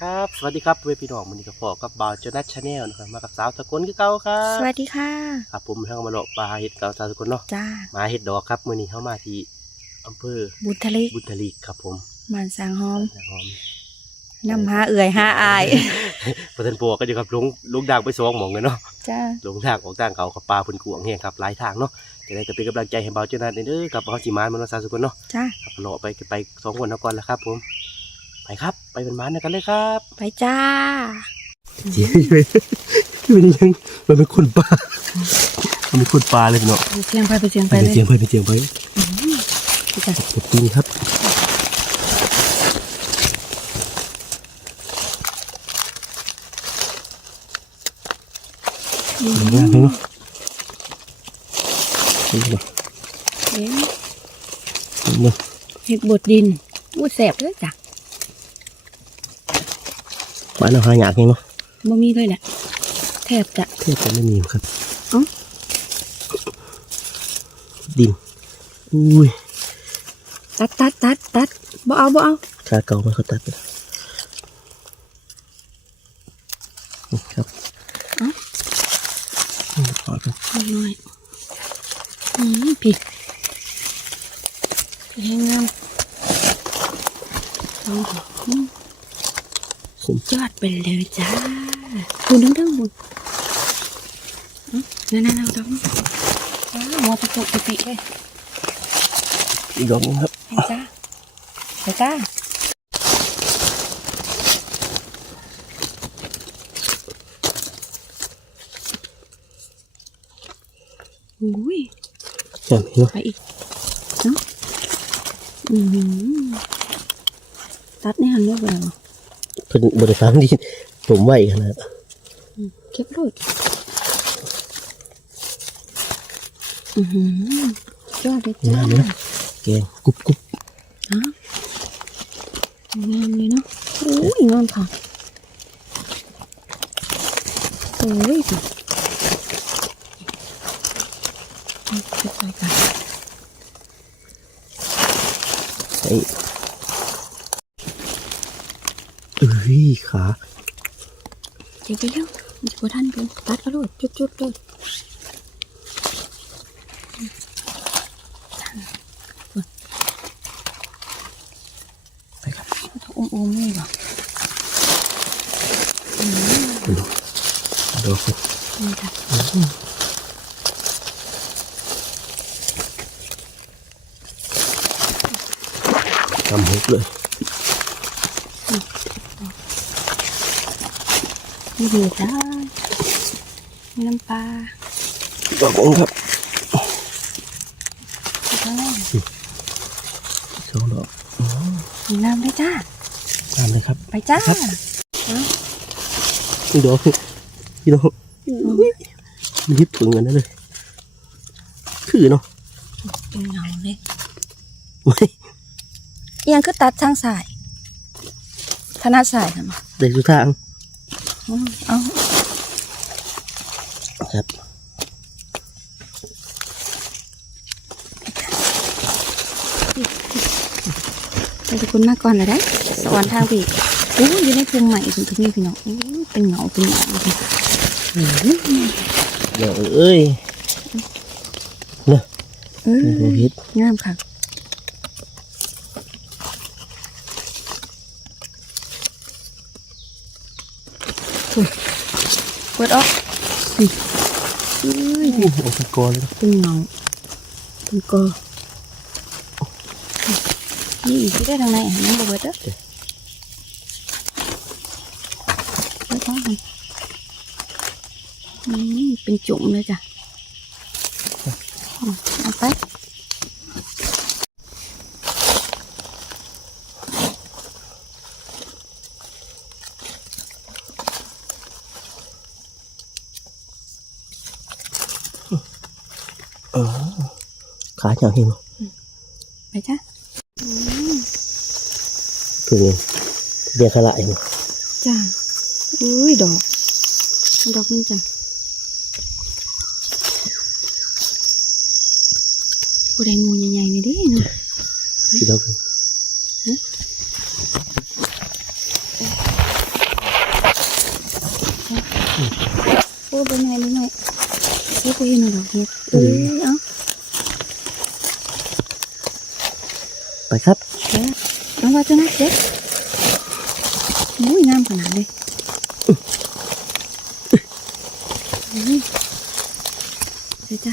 ครับ สวัสดีครับเวพี่น้องมันนี้กับพ่อกับบาวจนัทชาแนลนะครับมากับสาวสกลคือเก่าครับ สวัสดีค่ะ ครับผมทั้งมาเลาะปลาเห็ดเก่าสาวสกลเนาะจ้า มาเห็ดดอกครับมื้อนี้เข้ามาที่อำเภอบุญทะเลบุตรีครับผมมานสางหอมบ้านหอมนำหาเอื่อยหาอายประธานปัวก็อยู่กับลุงลุงด่างไปสองหมองกันเนาะจ้าลุงด่างออกต่างเก่ากับปลาเพิ่นกวางแห้งครับหลายทางเนาะจะได้ก็เป็นกำลังใจให้บาวจนัทเด้อกับเขาสิมานมันว่าสาวสกลเนาะจ้าครับเลาะไปไปสองคนเท่าก่อนแล้วครับผม ไปครับ ไปเป็นมันกันเลยครับ ไปจ้าเจ๊เป็นยังมันเป็นคนปลามันเป็นคนปลาเลยเนาะไปเชียงไปไปเชียงไปไปเลยเจียงไปไปเจียงไปจ้าเก็บกินครับเดี๋ยวนะเนาะนี่เนาะเอ๊ะนี่เนาะเห็ดบดดินอู้แสบเลยจ้ะ บ้านเราหาหยากยังเนาะบ่มีเลยแหละแทบจะเทียบจะไม่มีครับเอ้าดินอุ้ยตัดตัดตัดตัดบ่เอาบ่เอาชาเก่ามันเขาตัดไปแล้วนี่ครับนี่พอครับเอาหน่อยอืมพี่แห้งงามอืม ผมยอดไปเลยจ้าบุญเด้งๆบุญอืมนั่นนั่นเอาดอกจ้าหมอตะกุกตะปิเลยอีกดอกนึงครับไปจ้าไปจ้าอุ้ยใช่ไหมเนาะไปอีกเนาะอือหือตัดในหันเรียบร้อยแล้ว เพิ่นบริษัทที่ผมไหวขนาดเก็บเลยอือหือยอดเลยจ้างามเลยนะแกงกรุบกรุบฮะงามเลยเนาะโอ้ยงามค่ะโอ้ยค่ะเอาเก็บไปกันไอ้เอ้ย ขาเก็บไปแล้วมันจะพอท่านกันตัดเอาเลยจุดๆเลยไปครับถ้าอุ้มๆนี่หรอดอกครับนี่ค่ะทำหกเลย นี่ดีจ้ามีน้ำปลาดอกองครับอีกแล้วสองดอกมีน้ำด้วยจ้าตามเลยครับ ไปจ้านี่ดอกนี่ดอกมันยิบถึงกันนั่นเลยคือเนาะเป็นเงาเลยไม่เอียงคือตัดทางสายถนัดสายทำไมเด็กสุดทางอืม เอาครับไปทุกคนมาก่อนเลยได้สวรรค์ทางปีกโอ้ยอยู่ในภูมิใหม่ถึงตรงนี้พี่น้องโอ้ยเป็นเงาเป็นเงาเลยเดี๋ยวเอ้ยเนาะเออโอ้พิษงามค่ะ เปิดออกนี่เอ้ยโอ้โหเป็นกอเลยเป็นเงาเป็นกอนี่อีกที่ได้ทางไหนอะยังบ่เบิดเด้อเบิดท้องเลยอืมเป็นจุ่มเลยจ้ะเอาเอาไป ขาเจ้าเห็นมั้ยไปจ้ะอืมคือไงเบียร์ขลายมั้ยจ้ะอุ้ยดอกดอกนี่ ไงเป็นไงเฮ้ยไปเห็นดอกเห็ดเอ้ยเอ้าไปครับเดี๋ยวน้องว่าจะนะเด็กอุ้ยงามขนาดเลยอุ้ยเดี๋ยวจ้ะ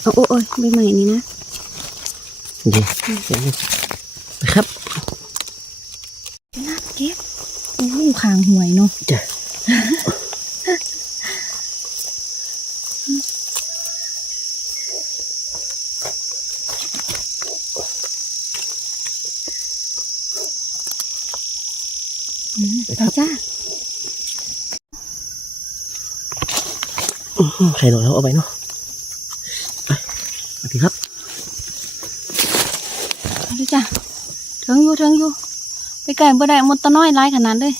เอาโอ้โอ้ยใบใหม่นี่นะเดี๋ยวไปครับน่าเก็บโอ้ยขางหวยเนาะจ้ะ อืมไปจ้าอื้อหือไข่หน่อยเอาเอาไปเนาะไปไปดีครับไปเลยจ้าถึงอยู่ถึงอยู่ ไปไก่บ่ได้หมดตะน้อยร้ายขนาดเลย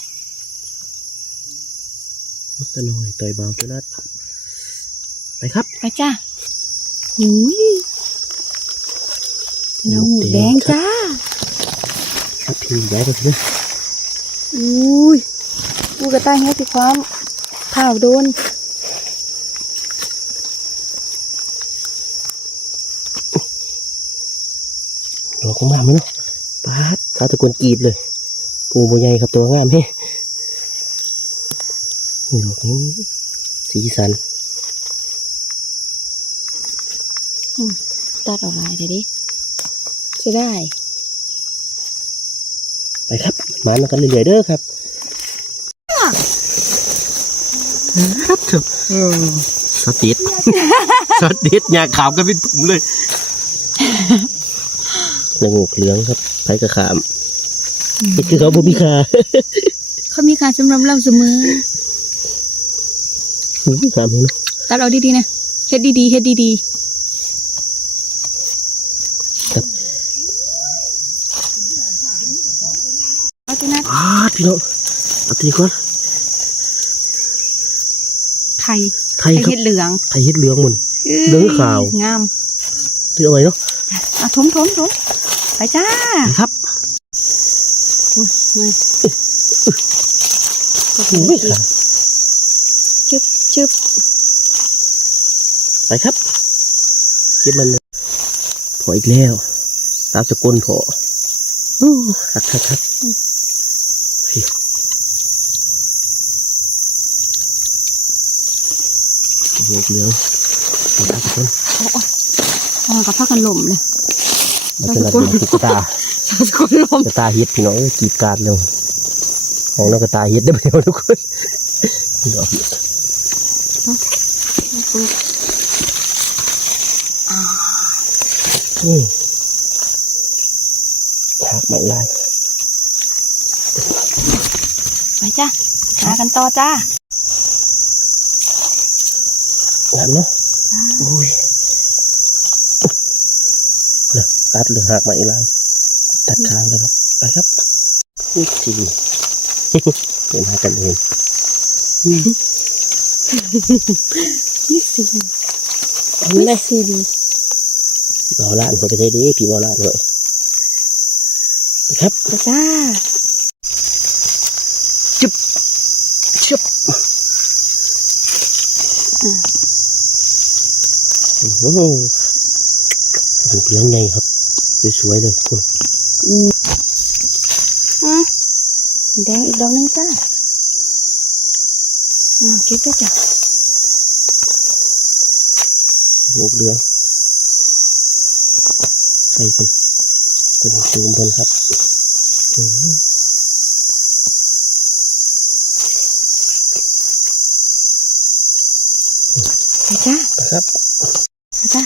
มุดตะหน่อยต่อยเบาตัวนัดไปครับ ไปจ้าหุยแล้วหูแดงจ้าครับพี่ย้ายไปทีนะ อุ้ยกูกระต่ายเงี้ยสิความเผาโดนดอกของงามไหมเนาะปาดสาวตะกวนกรีดเลยปูโบใหญ่ครับตัวงามเฮ้นี่ดอกนี้สีสันตัดออกมาเดี๋ยวดิจะได้ ไปครับ หมามากันเรื่อยๆเด้อครับครับเถอะสติดสติดอยากขาวกันเป็นผมเลยเหลืองอกเหลืองครับไผกระขามนี่คือเขาบ่มีขาเขามีการสำหรับเราเสมอขามเห็นเนาะตัดเอาดีๆนะเฮ็ดดีๆเฮ็ดดีครับ ๆเอาจะนัด อ้า พี่น้องเอาทีก่อนไข่ไทยไข่ครับเฮ็ดเหลืองไทยเฮ็ดเหลืองหมันอ้ยเหลืองขาว งามเรียกเอาไว้เนาะอะถมถมถมไปจ้าไปครับ อุ้ยมาโอ้ยขาชึบชึบไปครับ เก็บมันเลยพออีกแล้ว ตามสกุลพออู้คักคักคัก เหลืองเหลืองเอาตามสกุลโอ้ยอ๋อกับผ้ากันหล่มเลยมันจะระเบิดที่กระตาสาสกุลลมกระตาเฮ็ดพี่น้องกีดการเลยของนักกระตาเฮ็ดได้ไหมวทุกคนนี่เอาเฮ็ดอ่านี่หักไม่ลายไปจ้าหากันต่อจ้า งามเนาะโอ้ยนะกัดหรือหักไม่ลายตัดขาเลยครับ ไปครับนี่ทีดีเป็นหากันเองนี่สิเอาเลยสิดีพี่บอลล้านหัวไปใช้ดีพี่บอลล้านเลยไปครับไปจ้า จุ๊บจุ๊บ โอ้โหเหลืองไงครับ สวยๆเลยคุณอืมอะแดงอีกดอกหนึงจ้าอ่าเก็บด้วยจ้ะหกเหลืองใส่เป็นเป็นซูมเป็นครับอื้อหือไปจ้านะครับ ไปจ้า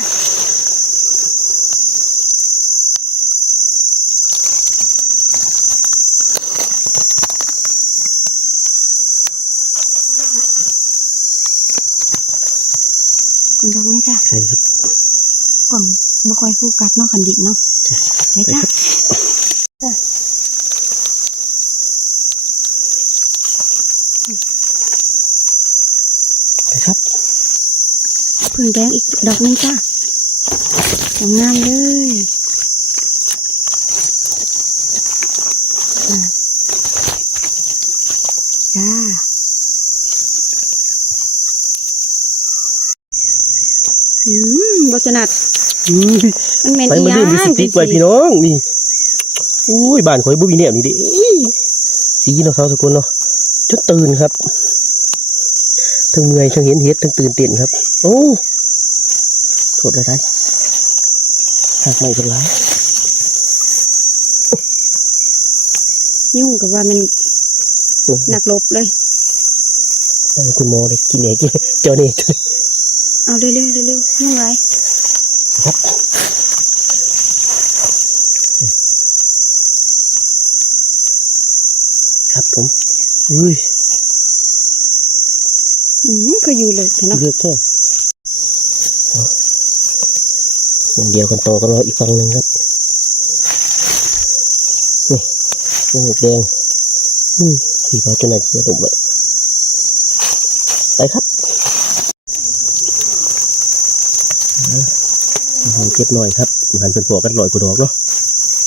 คุณดอกนี้จ้า ใช่ครับ กล่องบ่ค่อย โฟูกัสเนาะขันดินเนาะจ้ะไปจ้าจ้านะครับเพึ่งแดงอีกดอกหนึงจ้างามๆเลยอะจ้า อุ้ย มันเหม็นไปอีมาหยัดื่มลิปสงติกไว้พี่น้องนี่อุ้ยบ้านข่อยบ่มีแนวนี่เดิสีเนาะเขาทุกคนเนาะจนตื่นครับทั้งเมื่อยทั้งเห็นเห็ดทั้งตื่นเต้นครับ โอ้โทษอะไรหักไม่เป็นไรยุ่งกับว่ามันโอ้หนักลบเลยเอาคุณหมอเลยกินเองกินเจ้านี่เอาเร็วเร็วเร็วเร็วยุ่งไร ครับครับผมอุ้ยอืมก็อยู่เลยแต่เนาะเลือกแค่อย่างเดียวกันต่อกันเราอีกฝั่งหนึ่งครับนี่ยังแดงอืมสีฟ้าจนไหนเสือลงไปไปครับอะ เอาเก็บหน่อยครับหันเป็นผัวกันลอยกูดอกเนาะ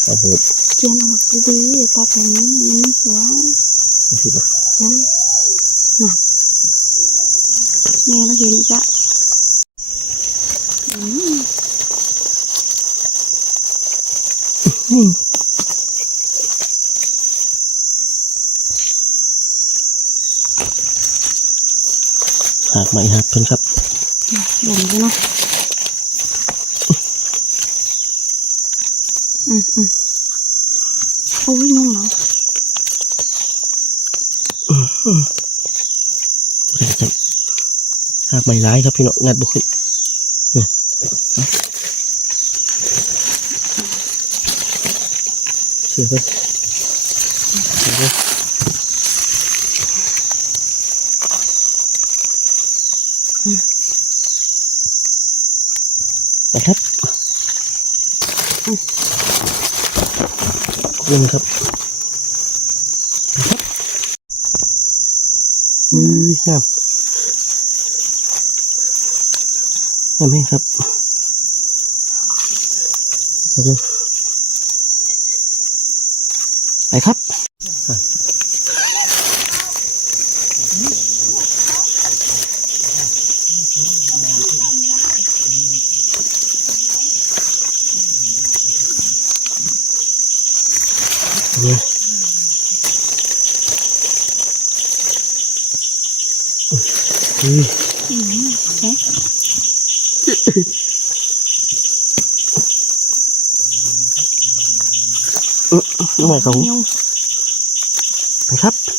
เอาหมดเจียนออกดีๆอย่าตัดอย่างนี้มันไม่สวยนี่สิบ่จ้ะน่ะแม่เราเห็นอีกละอืมหากใหม่หักเพิ่นครับหลงเลยเนาะ อืมอืมโอ้ยยุ่งเหรอเดี๋ยวจะหากไม่ร้ายครับพี่น้องงัดบุขึ้นเนี่ยเอเชื่อเพิ่นเชื่อเพิ่นไปครับ เย็นครับอืมครับอันนี้ครับไปครับ นี่ยอืมอืมเอ๊ะน้องใหม่เขายุ่งไปครับ